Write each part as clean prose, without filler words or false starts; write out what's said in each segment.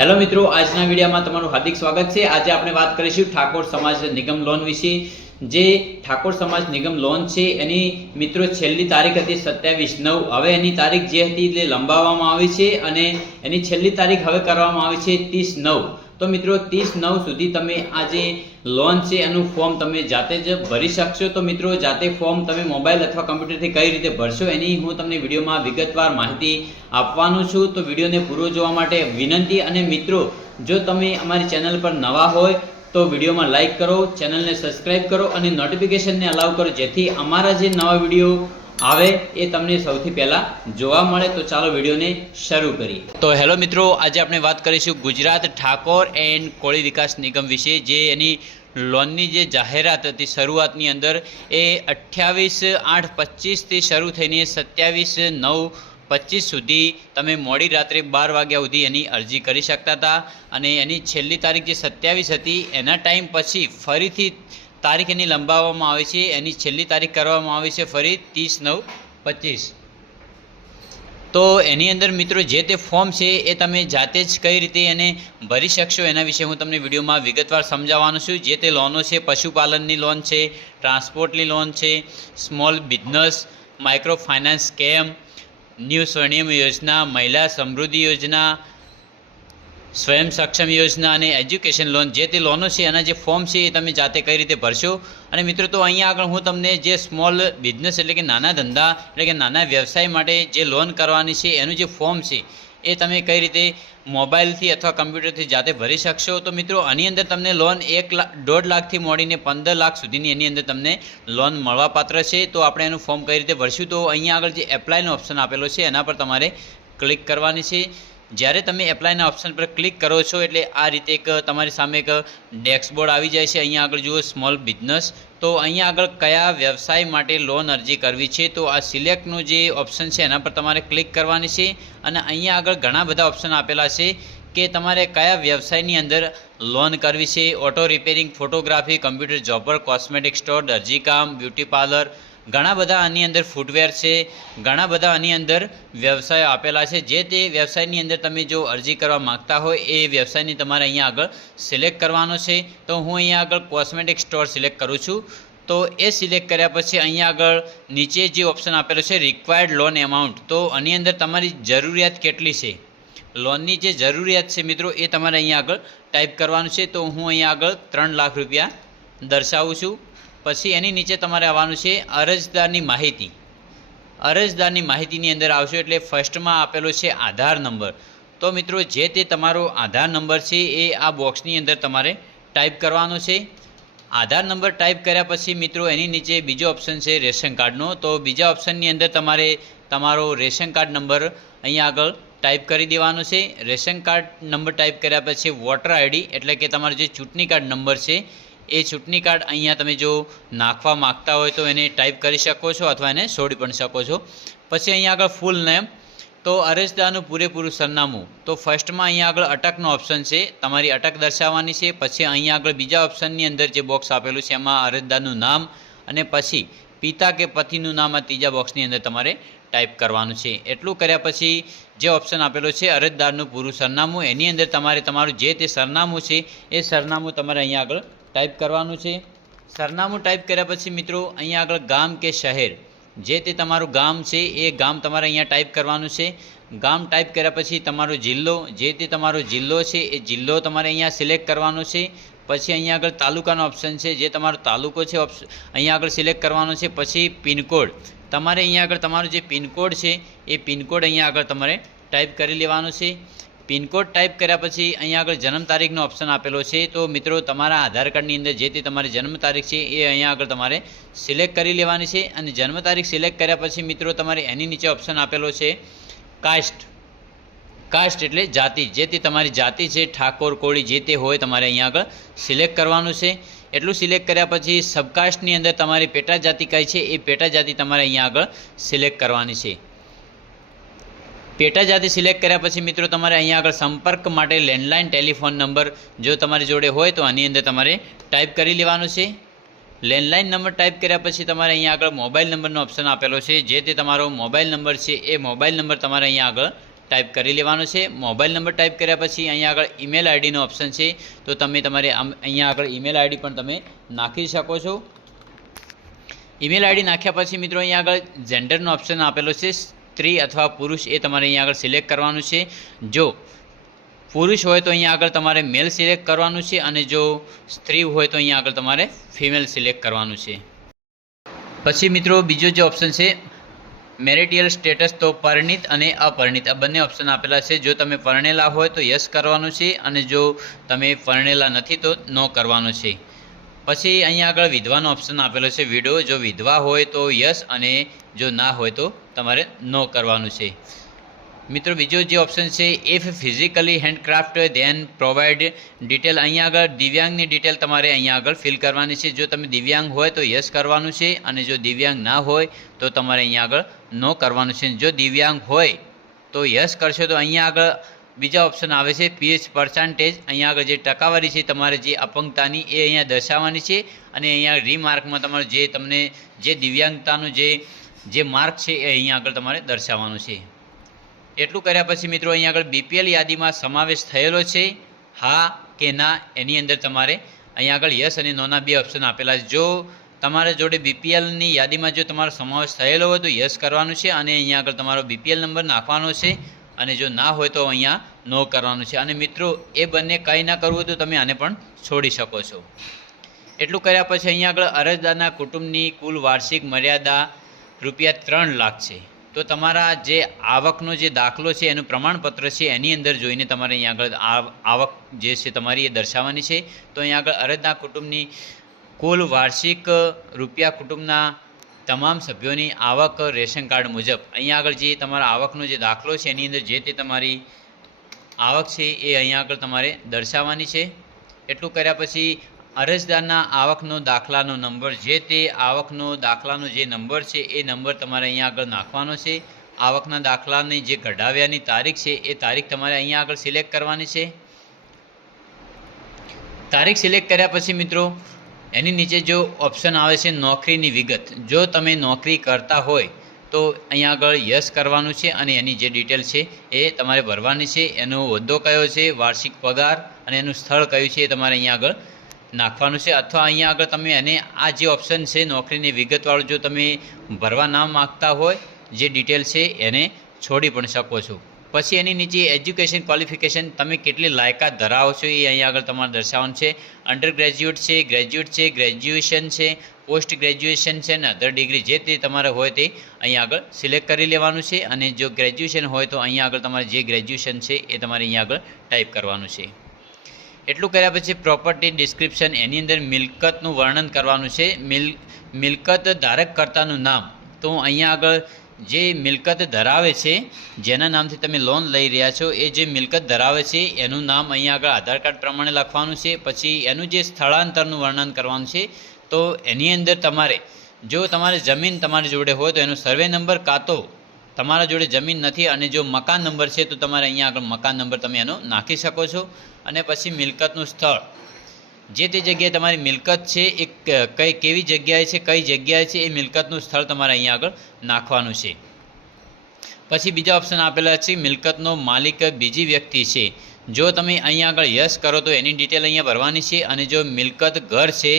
Hello મિત્રો, આજના વિડીયોમાં તમારું હાર્દિક સ્વાગત છે। આજે આપણે વાત કરીશું ઠાકોર સમાજ નિગમ લોન વિશે। જે ઠાકોર સમાજ નિગમ લોન છે એની મિત્રો છેલ્લી તારીખ હતી 27/9। હવે એની તારીખ જે હતી તે લંબાવવામાં આવી છે અને એની છેલ્લી તારીખ હવે કરવામાં આવી છે 30/9। તો મિત્રો 30/9 સુધી તમે આ જે લોન છે એનું ફોર્મ તમે જાતે જ ભરી શકશો। તો મિત્રો જાતે ફોર્મ તમે મોબાઈલ અથવા કમ્પ્યુટરથી કઈ રીતે ભરશો એની હું તમને વિડીયોમાં વિગતવાર માહિતી આપવાનું છું। તો વિડીયોને પૂરો જોવા માટે વિનંતી। અને મિત્રો જો તમે અમારી ચેનલ પર નવા હોય તો વિડીયોમાં લાઈક કરો, ચેનલને સબસ્ક્રાઈબ કરો અને નોટિફિકેશનને અલાઉ કરો, જેથી અમારા જે નવા વિડીયો આવે એ તમને સૌથી પહેલા જોવા મળે। તો ચાલો વિડીયોને શરૂ કરીએ। તો હેલો મિત્રો, આજે આપણે વાત કરીશું ગુજરાત ઠાકોર એન્ડ કોળી વિકાસ નિગમ વિશે। જે એની લોનની જે જાહેરાત હતી શરૂઆતની અંદર એ 28/8/25 થી શરૂ થઈને 27/9/25 સુધી તમે મોડી રાત્રે 12 વાગ્યા સુધી એની અરજી કરી શકતા હતા। અને એની છેલ્લી તારીખ જે 27 હતી એના ટાઈમ પછી ફરીથી તારીખ એની લંબાવવામાં આવી છે। એની છેલ્લી તારીખ કરવામાં આવી છે ફરી 30/9/25। તો એની અંદર મિત્રો જે તે ફોર્મ છે એ તમે જાતે જ કઈ રીતે એને ભરી શકશો એના વિશે હું તમને વિડીયોમાં વિગતવાર સમજાવવાનો છું। જે તે લોનો છે પશુપાલનની લોન છે, ટ્રાન્સપોર્ટની લોન છે, small business, micro finance scam, new સ્વર્ણિમ યોજના, મહિલા સમૃદ્ધિ યોજના, સ્વયં સક્ષમ યોજના અને એજ્યુકેશન લોન, જે તે લોનો છે એના જે ફોર્મ છે એ તમે જાતે કઈ રીતે ભરશો। અને મિત્રો તો અહીંયા આગળ હું તમને જે સ્મોલ બિઝનેસ એટલે કે નાના ધંધા એટલે કે નાના વ્યવસાય માટે જે લોન કરવાની છે એનું જે ફોર્મ છે એ તમે કઈ રીતે મોબાઈલથી અથવા કમ્પ્યુટરથી જાતે ભરી શકશો। તો મિત્રો આની અંદર તમને લોન 1.5 લાખથી મોડીને 15 લાખ સુધીની એની અંદર તમને લોન મળવાપાત્ર છે। તો આપણે એનું ફોર્મ કઈ રીતે ભરશું? તો અહીંયા આગળ જે એપ્લાયનો ઓપ્શન આપેલો છે એના પર તમારે ક્લિક કરવાની છે। જ્યારે તમે એપ્લાયના ઓપ્શન પર ક્લિક કરો છો એટલે આ રીતે એક તમારી સામે એક ડેશબોર્ડ આવી જાય છે। અહીંયા આગળ જુઓ સ્મોલ બિઝનેસ, તો અહીંયા આગળ કયા વ્યવસાય માટે લોન અરજી કરવી છે તો આ સિલેક્ટનું જે ઓપ્શન છે એના પર તમારે ક્લિક કરવાની છે। અને અહીંયા આગળ ઘણા બધા ઓપ્શન આપેલા છે કે તમારે કયા વ્યવસાયની અંદર લોન કરવી છે। Auto repairing, photography, computer jobber, cosmetic store, દરજીકામ, બ્યુટી પાર્લર, ઘણા બધા આની અંદર ફૂટવેર છે, ઘણા બધા આની અંદર વ્યવસાયો આપેલા છે। જે તે વ્યવસાયની અંદર તમે જો અરજી કરવા માગતા હોય એ વ્યવસાયની તમારે અહીંયા આગળ સિલેક્ટ કરવાનો છે। તો હું અહીંયા આગળ કોસ્મેટિક સ્ટોર સિલેક્ટ કરું છું। તો એ સિલેક્ટ કર્યા પછી અહીંયા આગળ નીચે જે ઓપ્શન આપેલો છે રિક્વાયર્ડ લોન એમાઉન્ટ, તો આની અંદર તમારી જરૂરિયાત કેટલી છે, લોનની જે જરૂરિયાત છે મિત્રો એ તમારે અહીંયા આગળ ટાઈપ કરવાનું છે। તો હું અહીંયા આગળ 3 લાખ રૂપિયા દર્શાવું છું। પછી એની નીચે તમારે આવવાનું છે અરજદારની માહિતી। અરજદારની માહિતીની અંદર આવશો એટલે ફર્સ્ટમાં આપેલો છે આધાર નંબર। તો મિત્રો જે તે તમારો આધાર નંબર છે એ આ બોક્સની અંદર તમારે ટાઈપ કરવાનો છે। આધાર નંબર ટાઈપ કર્યા પછી મિત્રો એની નીચે બીજો ઓપ્શન છે રેશન કાર્ડનો। તો બીજા ઓપ્શનની અંદર તમારે તમારો રેશન કાર્ડ નંબર અહીંયા આગળ ટાઈપ કરી દેવાનો છે। રેશન કાર્ડ નંબર ટાઈપ કર્યા પછી વોટર આઈડી એટલે કે તમારો જે ચૂંટણી કાર્ડ નંબર છે એ ચૂંટણી કાર્ડ અહીંયા તમે જો નાખવા માગતા હોય તો એને ટાઈપ કરી શકો છો અથવા એને છોડી પણ શકો છો। પછી અહીંયા આગળ ફૂલ નેમ, તો અરજદારનું પૂરેપૂરું સરનામું, તો ફર્સ્ટમાં અહીંયા આગળ અટકનો ઓપ્શન છે, તમારી અટક દર્શાવવાની છે। પછી અહીંયા આગળ બીજા ઓપ્શનની અંદર જે બોક્સ આપેલું છે એમાં અરજદારનું નામ અને પછી પિતા કે પતિનું નામ આ ત્રીજા બોક્સની અંદર તમારે ટાઈપ કરવાનું છે। એટલું કર્યા પછી જે ઓપ્શન આપેલો છે અરજદારનું પૂરું સરનામું, એની અંદર તમારે તમારું જે તે સરનામું છે એ સરનામું તમારે અહીંયા આગળ ટાઈપ કરવાનું છે। સરનામું ટાઈપ કર્યા પછી મિત્રો અહીંયા આગળ ગામ કે શહેર, જે તે તમારું ગામ છે એ ગામ તમારે અહીંયા ટાઈપ કરવાનું છે। ગામ ટાઈપ કર્યા પછી તમારો જિલ્લો, જે તે તમારો જિલ્લો છે એ જિલ્લો તમારે અહીંયા સિલેક્ટ કરવાનો છે। પછી અહીંયા આગળ તાલુકાનો ઓપ્શન છે, જે તમારો તાલુકો છે અહીંયા આગળ સિલેક્ટ કરવાનો છે। પછી પિનકોડ, તમારે અહીંયા આગળ તમારો જે પિનકોડ છે એ પિનકોડ અહીંયા આગળ તમારે ટાઈપ કરી લેવાનો છે। પિનકોડ ટાઈપ કર્યા પછી અહીંયા આગળ જન્મ તારીખનો ઓપ્શન આપેલો છે। તો મિત્રો તમારા આધાર કાર્ડની અંદર જે તે તમારી જન્મ તારીખ છે એ અહીંયા આગળ તમારે સિલેક્ટ કરી લેવાની છે। અને જન્મ તારીખ સિલેક્ટ કર્યા પછી મિત્રો તમારે એની નીચે ઓપ્શન આપેલો છે કાસ્ટ। કાસ્ટ એટલે જાતિ, જે તે તમારી જાતિ છે ઠાકોર કોળી જે તે હોય તમારે અહીંયા આગળ સિલેક્ટ કરવાનું છે। એટલું સિલેક્ટ કર્યા પછી સબકાસ્ટની અંદર તમારી પેટા જાતિ કઈ છે એ પેટા જાતિ તમારે અહીંયા આગળ સિલેક્ટ કરવાની છે। પેટા જાતિ સિલેક્ટ કર્યા પછી મિત્રો તમારે અહીંયા આગળ સંપર્ક માટે લેન્ડલાઇન ટેલિફોન નંબર જો તમારી જોડે હોય તો આની અંદર તમારે ટાઈપ કરી લેવાનું છે। લેન્ડલાઇન નંબર ટાઈપ કર્યા પછી તમારે અહીંયા આગળ મોબાઈલ નંબરનો ઓપ્શન આપેલો છે, જે તે તમારો મોબાઈલ નંબર છે એ મોબાઈલ નંબર તમારે અહીંયા આગળ ટાઈપ કરી લેવાનો છે। મોબાઈલ નંબર ટાઈપ કર્યા પછી અહીંયા આગળ ઈમેલ આઈડીનો ઓપ્શન છે, તો તમે તમારે અહીંયા આગળ ઈમેલ આઈડી પણ તમે નાખી શકો છો। ઈમેલ આઈડી નાખ્યા પછી મિત્રો અહીંયા આગળ જેન્ડરનો ઓપ્શન આપેલો છે, સ્ત્રી અથવા પુરુષ એ તમારે અહીંયા આગળ સિલેક્ટ કરવાનું છે। જો પુરુષ હોય તો અહીંયા આગળ તમારે મેલ સિલેક્ટ કરવાનું છે, અને જો સ્ત્રી હોય તો અહીંયા આગળ તમારે ફિમેલ સિલેક્ટ કરવાનું છે। પછી મિત્રો બીજો જે ઓપ્શન છે મેરિટિયલ સ્ટેટસ, તો પરિણીત અને અપરિણીત આ બંને ઓપ્શન આપેલા છે। જો તમે પરણેલા હોય તો યસ કરવાનું છે, અને જો તમે પરણેલા નથી તો નો કરવાનું છે। પછી અહીંયા આગળ વિધવાનો ઓપ્શન આપેલો છે, વિડો, જો વિધવા હોય તો યસ, અને જો ના હોય તો તમારે નો કરવાનું છે। મિત્રો બીજો જે ઓપ્શન છે if physically handcraft then provide detail, અહીંયા આગળ દિવ્યાંગની ડિટેલ તમારે અહીંયા આગળ ફિલ કરવાની છે। જો તમે દિવ્યાંગ હોય તો યસ કરવાનું છે, અને જો દિવ્યાંગ ના હોય તો તમારે અહીંયા આગળ નો કરવાનું છે। જો દિવ્યાંગ હોય તો યસ કરશો તો અહીંયા આગળ બીજા ઓપ્શન આવે છે પીએચ પર્સન્ટેજ, અહીંયા આગળ જે ટકાવારી છે તમારે જે અપંગતાની એ અહીંયા દર્શાવવાની છે, અને અહીંયા રીમાર્કમાં તમારે જે તમને જે દિવ્યાંગતાનું જે માર્ક છે એ અહીંયા આગળ તમારે દર્શાવવાનું છે। એટલું કર્યા પછી મિત્રો અહીંયા આગળ બીપીએલ યાદીમાં સમાવેશ થયેલો છે હા કે ના, એની અંદર તમારે અહીંયા આગળ યસ અને નોના બે ઓપ્શન આપેલા છે। જો તમારા જોડે બીપીએલની યાદીમાં જો તમારો સમાવેશ થયેલો હોય તો યસ કરવાનું છે, અને અહીંયા આગળ તમારો બીપીએલ નંબર નાખવાનો છે, અને જો ના હોય તો અહીંયા નો કરવાનું છે। અને મિત્રો એ બંને કંઈ ના કરવું તો તમે આને પણ છોડી શકો છો। એટલું કર્યા પછી અહીંયા આગળ અરજદારના કુટુંબની કુલ વાર્ષિક મર્યાદા ₹3 લાખ છે, તો તમારા જે આવકનો જે દાખલો છે એનું પ્રમાણપત્ર છે એની અંદર જોઈને તમારે અહીંયા આગળ આવક જે છે તમારી એ દર્શાવવાની છે। તો અહીંયા આગળ અરજદાર કુટુંબની કુલ વાર્ષિક રૂપિયા કુટુંબના તમામ સભ્યોની આવક રેશન કાર્ડ મુજબ અહીંયા આગળ જે તમારા આવકનો જે દાખલો છે એની અંદર જે તે તમારી આવક છે એ અહીંયા આગળ તમારે દર્શાવવાની છે। એટલું કર્યા પછી અરજદારના આવકનો દાખલાનો નંબર, જે તે આવકનો દાખલાનો જે નંબર છે એ નંબર તમારે અહીંયા આગળ નાખવાનો છે। આવકના દાખલાની જે કઢાવ્યાની તારીખ છે એ તારીખ તમારે અહીંયા આગળ સિલેક્ટ કરવાની છે। તારીખ સિલેક્ટ કર્યા પછી મિત્રો એની નીચે જો ઓપ્શન આવે છે નોકરીની વિગત, જો તમે નોકરી કરતા હોય તો અહીંયા આગળ યસ કરવાનું છે, અને એની જે ડિટેલ છે એ તમારે ભરવાની છે। એનો હોદ્દો કયો છે, વાર્ષિક પગાર, અને એનું સ્થળ કયું છે એ તમારે અહીંયા આગળ નાખવાનું છે। અથવા અહીંયા આગળ તમે એને આ જે ઓપ્શન છે નોકરીની વિગતવાળું જો તમે ભરવા ના માગતા હોય જે ડિટેલ છે એને છોડી પણ શકો છો। પછી એની નીચે એજ્યુકેશન ક્વોલિફિકેશન, તમે કેટલી લાયકાત ધરાવો છો એ અહીંયા આગળ તમારે દર્શાવવાનું છે। અંડર ગ્રેજ્યુએટ છે, ગ્રેજ્યુએટ છે, ગ્રેજ્યુએશન છે, પોસ્ટ ગ્રેજ્યુએશન છે, ને અધર ડિગ્રી જે તે તમારે હોય તે અહીંયા આગળ સિલેક્ટ કરી લેવાનું છે। અને જો ગ્રેજ્યુએશન હોય તો અહીંયા આગળ તમારે જે ગ્રેજ્યુએશન છે એ તમારે અહીંયા આગળ ટાઈપ કરવાનું છે। એટલું કર્યા પછી પ્રોપર્ટી ડિસ્ક્રિપ્શન, એની અંદર મિલકતનું વર્ણન કરવાનું છે। મિલકત ધારકકર્તાનું નામ, તો અહીંયા આગળ જે મિલકત ધરાવે છે, જેના નામથી તમે લોન લઈ રહ્યા છો એ જે મિલકત ધરાવે છે એનું નામ અહીંયા આગળ આધાર કાર્ડ પ્રમાણે લખવાનું છે। પછી એનું જે સ્થળાંતરનું વર્ણન કરવાનું છે, તો એની અંદર તમારે જો તમારે જમીન તમારી જોડે હોય તો એનો સર્વે નંબર, કાં તો તમારા જોડે જમીન નથી અને જો મકાન નંબર છે તો તમારે અહીંયા આગળ મકાન નંબર તમે એનો નાખી શકો છો। અને પછી મિલકતનું સ્થળ, જે તે જગ્યાએ તમારી મિલકત છે એ કેવી જગ્યાએ છે, કઈ જગ્યાએ છે એ મિલકતનું સ્થળ તમારે અહીંયા આગળ નાખવાનું છે। પછી બીજા ઓપ્શન આપેલા છે મિલકતનો માલિક બીજી વ્યક્તિ છે, જો તમે અહીંયા આગળ યસ કરો તો એની ડિટેલ અહીંયા ભરવાની છે। અને જો મિલકત ઘર છે,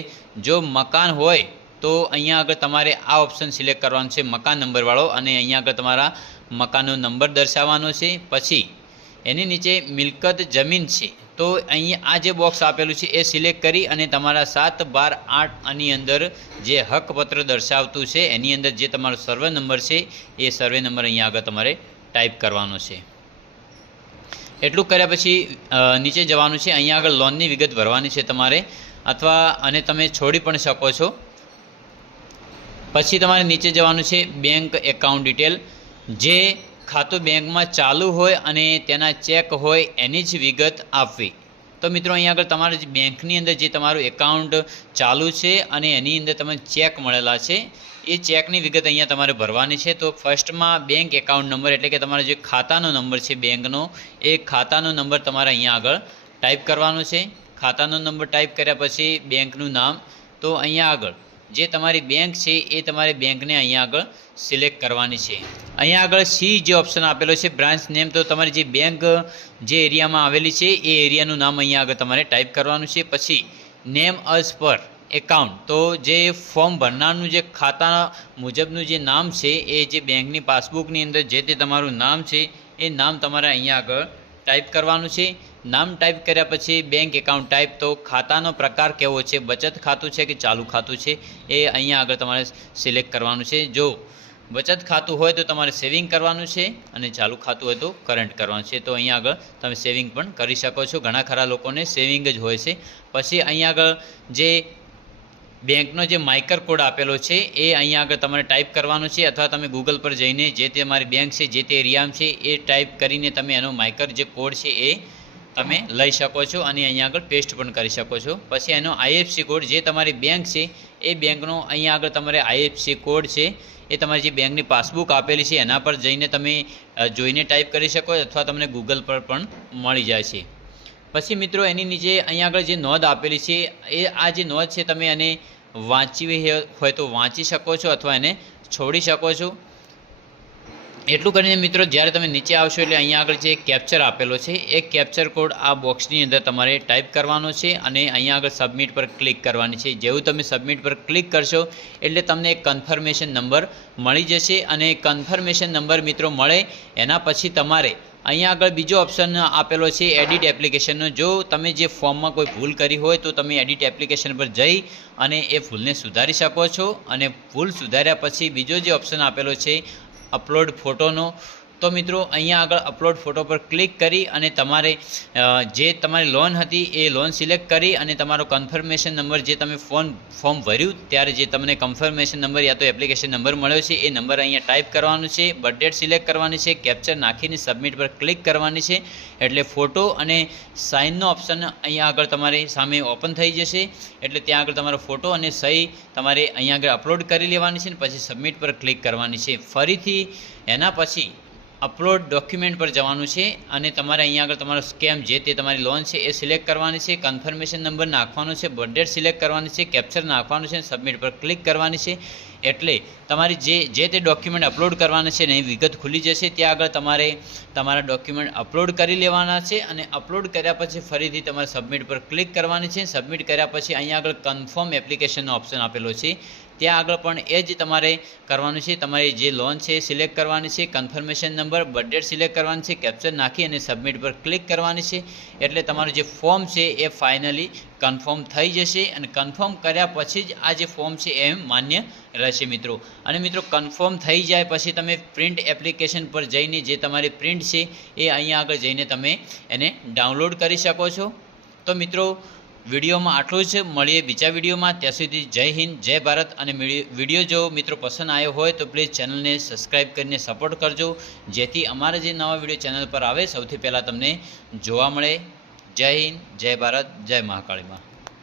જો મકાન હોય તો અહીંયા આગળ તમારે આ ઓપ્શન સિલેક્ટ કરવાનું છે મકાન નંબરવાળો, અને અહીંયા આગળ તમારા મકાનનો નંબર દર્શાવવાનો છે। પછી એની નીચે મિલકત જમીન છે, તો અહીં આ જે બોક્સ આપેલું છે એ સિલેક્ટ કરી અને તમારા 7, 12, 8 આની અંદર જે હકપત્ર દર્શાવતું છે એની અંદર જે તમારો સર્વે નંબર છે એ સર્વે નંબર અહીંયા આગળ તમારે ટાઈપ કરવાનો છે। એટલું કર્યા પછી નીચે જવાનું છે, અહીંયા આગળ લોનની વિગત ભરવાની છે તમારે, અથવા અને તમે છોડી પણ શકો છો। પછી તમારે નીચે જવાનું છે બેંક એકાઉન્ટ ડિટેલ, જે ખાતું બેંકમાં ચાલુ હોય અને તેના ચેક હોય એની જ વિગત આપવી। તો મિત્રો અહીંયા આગળ તમારે બેંકની અંદર જે તમારું એકાઉન્ટ ચાલુ છે અને એની અંદર તમે ચેક મળેલા છે એ ચેકની વિગત અહીંયા તમારે ભરવાની છે। તો ફર્સ્ટમાં બેંક એકાઉન્ટ નંબર, એટલે કે તમારો જે ખાતાનો નંબર છે બેંકનો, એ ખાતાનો નંબર તમારે અહીંયા આગળ ટાઈપ કરવાનો છે। ખાતાનો નંબર ટાઈપ કર્યા પછી બેંકનું નામ, તો અહીંયા આગળ જે તમારી બેંક છે એ તમારી બેંકને અહીંયા આગળ સિલેક્ટ કરવાની છે. અહીંયા આગળ સી જે ઓપ્શન આપેલો છે બ્રાન્ચ નેમ, તો તમારી જે બેંક જે એરિયામાં આવેલી છે એ એરિયાનું નામ અહીંયા આગળ તમારે ટાઈપ કરવાનું છે. પછી નેમ અઝ પર એકાઉન્ટ, તો જે ફોર્મ ભરનારનું જે ખાતા મુજબનું જે નામ છે એ જે બેંકની પાસબુકની અંદર જે તે તમારું નામ છે એ નામ તમારે અહીંયા આગળ ટાઈપ કરવાનું છે. નામ ટાઈપ કર્યા પછી બેંક એકાઉન્ટ ટાઈપ, તો ખાતાનો પ્રકાર કેવો છે, બચત ખાતું છે કે ચાલુ ખાતું છે એ અહીંયા આગળ તમારે સિલેક્ટ કરવાનું છે. જો બચત ખાતું હોય તો તમારે સેવિંગ કરવાનું છે અને ચાલુ ખાતું હોય તો કરંટ કરવાનું છે. તો અહીંયા આગળ તમે સેવિંગ પણ કરી શકો છો. ઘણા ખરા લોકોને સેવિંગ જ હોય છે. પછી અહીંયા આગળ જે બેંકનો જે માઇકર કોડ આપેલો છે એ અહીંયા આગળ તમારે ટાઈપ કરવાનો છે, અથવા તમે ગૂગલ પર જઈને જે તે તમારી બેંક છે જે તે એરિયામાં છે એ ટાઈપ કરીને તમે એનો માઇકર જે કોડ છે એ તમે લઈ શકો છો અને અહીંયા આગળ પેસ્ટ પણ કરી શકો છો. પછી એનો આઈએફસી કોડ, જે તમારી બેંક છે એ બેંકનો અહીંયા આગળ તમારે આઈએફસી કોડ છે એ તમારી જે બેંકની પાસબુક આપેલી છે એના પર જઈને તમે જોઈને ટાઈપ કરી શકો, અથવા તમને ગૂગલ પર પણ મળી જાય છે. પછી મિત્રો એની નીચે અહીંયા આગળ જે નોંધ આપેલી છે એ આ જે નોંધ છે તમે એને વાંચવી હોય તો વાંચી શકો છો અથવા એને છોડી શકો છો. એટલું કરીને મિત્રો જ્યારે તમે નીચે આવશો એટલે અહીંયા આગળ જે કેપ્ચર આપેલો છે એ કેપ્ચર કોડ આ બોક્સની અંદર તમારે ટાઈપ કરવાનો છે અને અહીંયા આગળ સબમિટ પર ક્લિક કરવાની છે. જેવું તમે સબમિટ પર ક્લિક કરશો એટલે તમને એક કન્ફર્મેશન નંબર મળી જશે, અને કન્ફર્મેશન નંબર મિત્રો મળે એના પછી તમારે અહીંયા આગળ બીજો ઓપ્શન આપેલો છે એડિટ એપ્લિકેશનનો. જો તમે જે ફોર્મમાં કોઈ ભૂલ કરી હોય તો તમે એડિટ એપ્લિકેશન પર જઈ અને એ ભૂલને સુધારી શકો છો. અને ભૂલ સુધાર્યા પછી બીજો જે ઓપ્શન આપેલો છે અપલોડ ફોટોનો, તો મિત્રો અહીંયા આગળ અપલોડ ફોટો પર ક્લિક કરી અને તમારે જે તમારી લોન હતી એ લોન સિલેક્ટ કરી અને તમારો કન્ફર્મેશન નંબર જે તમે ફોર્મ ભર્યું ત્યારે જે તમને કન્ફર્મેશન નંબર યા તો એપ્લિકેશન નંબર મળ્યો છે એ નંબર અહીંયા ટાઈપ કરવાનો છે, બર્થ ડેટ સિલેક્ટ કરવાની છે, કેપ્ચર નાખીને સબમિટ પર ક્લિક કરવાની છે. એટલે ફોટો અને સાઇનનો ઓપ્શન અહીંયા આગળ તમારી સામે ઓપન થઈ જશે. એટલે ત્યાં આગળ તમારો ફોટો અને સહી તમારે અહીંયા આગળ અપલોડ કરી લેવાની છે અને પછી સબમિટ પર ક્લિક કરવાની છે. ફરીથી એના પછી અપલોડ ડોક્યુમેન્ટ પર જવાનું છે અને તમારે અહીંયા આગળ તમારો સ્કેમ જે તે તમારી લોન છે એ સિલેક્ટ કરવાની છે, કન્ફર્મેશન નંબર નાખવાનો છે, બર્થ ડેટ સિલેક્ટ કરવાની છે, કેપ્ચર નાખવાનું છે, સબમિટ પર ક્લિક કરવાની છે. એટલે તમારી જે તે ડોક્યુમેન્ટ અપલોડ કરવાના છે એની વિગત ખુલી જશે. ત્યાં આગળ તમારે તમારા ડોક્યુમેન્ટ અપલોડ કરી લેવાના છે અને અપલોડ કર્યા પછી ફરીથી તમારે સબમિટ પર ક્લિક કરવાની છે. સબમિટ કર્યા પછી અહીંયા આગળ કન્ફર્મ એપ્લિકેશનનો ઓપ્શન આપેલો છે, ત્યાં આગળ પણ એ જ તમારે કરવાનું છે. તમારી જે લોન છે એ સિલેક્ટ કરવાની છે, confirmation number, birth date select કરવાની છે, કેપ્ચર નાખી અને સબમિટ પર ક્લિક કરવાની છે. એટલે તમારું જે ફોર્મ છે એ ફાઇનલી કન્ફર્મ થઈ જશે અને કન્ફર્મ કર્યા પછી જ આ જે ફોર્મ છે એ માન્ય રહેશે મિત્રો. અને મિત્રો કન્ફર્મ થઈ જાય પછી તમે પ્રિન્ટ એપ્લિકેશન પર જઈને જે તમારી પ્રિન્ટ છે એ અહીંયા આગળ જઈને તમે એને ડાઉનલોડ કરી શકો છો. તો મિત્રો વિડીયોમાં આટલું જ, મળીએ બીજા વિડીયોમાં. ત્યાં સુધી જય હિન્દ, જય ભારત. અને વિડીયો જો મિત્રો પસંદ આવ્યો હોય તો પ્લીઝ ચેનલને સબસ્ક્રાઈબ કરીને સપોર્ટ કરજો, જેથી અમારા જે નવા વિડીયો ચેનલ પર આવે સૌથી પહેલાં તમને જોવા મળે. જય હિન્દ, જય ભારત, જય મહાકાળીમાં.